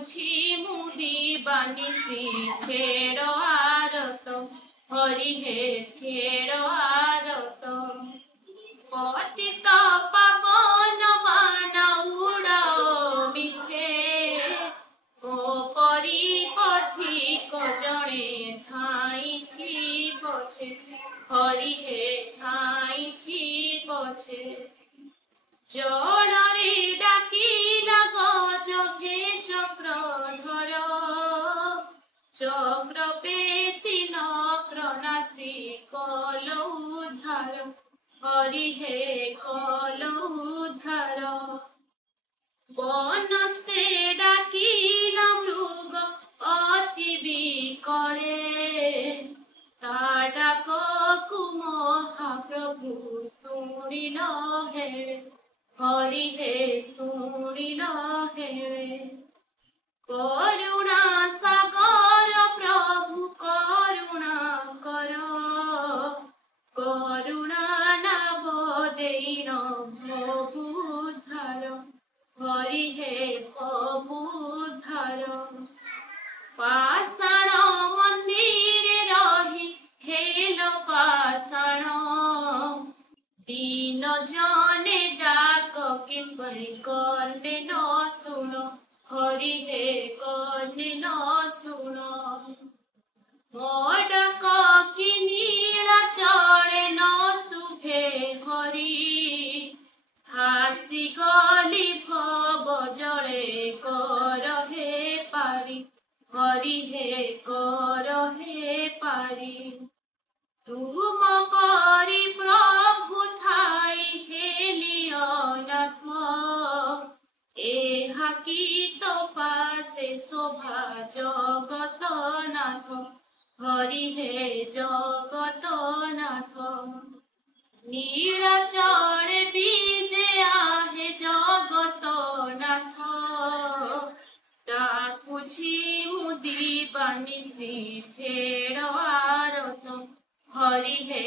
डाकुछि मुदी बानिसी फेर आरत हरि हे फेर आरत पतित पावन मान उड़ाओ मिछे ओ परी पथिक जणे ठाइछि पछे हरि हे ठाइछि पछे जड़रे डाकिला गज हे चक्रधर चक्र पेशी नक्रनाशी कल उद्धार हरि हे कल उद्धार बनस्ते डाकिला मृग अति विकले ता डाककु महाप्रभु शुणिल हेरे हरि हे शुणिल हेरे करुणा सागर प्रभु करुणा कर करुणा नाभ देन प्रभुद्धार हरि हे प्रभुद्धार पाषाण मंदिर रही हेल पाषाण दीन जने डाक किंपरि कर्णे न शुण हरि हे कर्णे न शुण मोडक कि नीलाचले न शुभे हरि हासी गली भव जले कर हे पारी हरि हे कर हे पारी तुम परी प्रभु थाई हेलियनाथ एहा की तो पासे शोभा जगत नाथ हरि हे जगत नाथ नीलाचले बीजे आहे जगत नाथ डाकुछि मुदी बानिसी फेर आरत हरि हे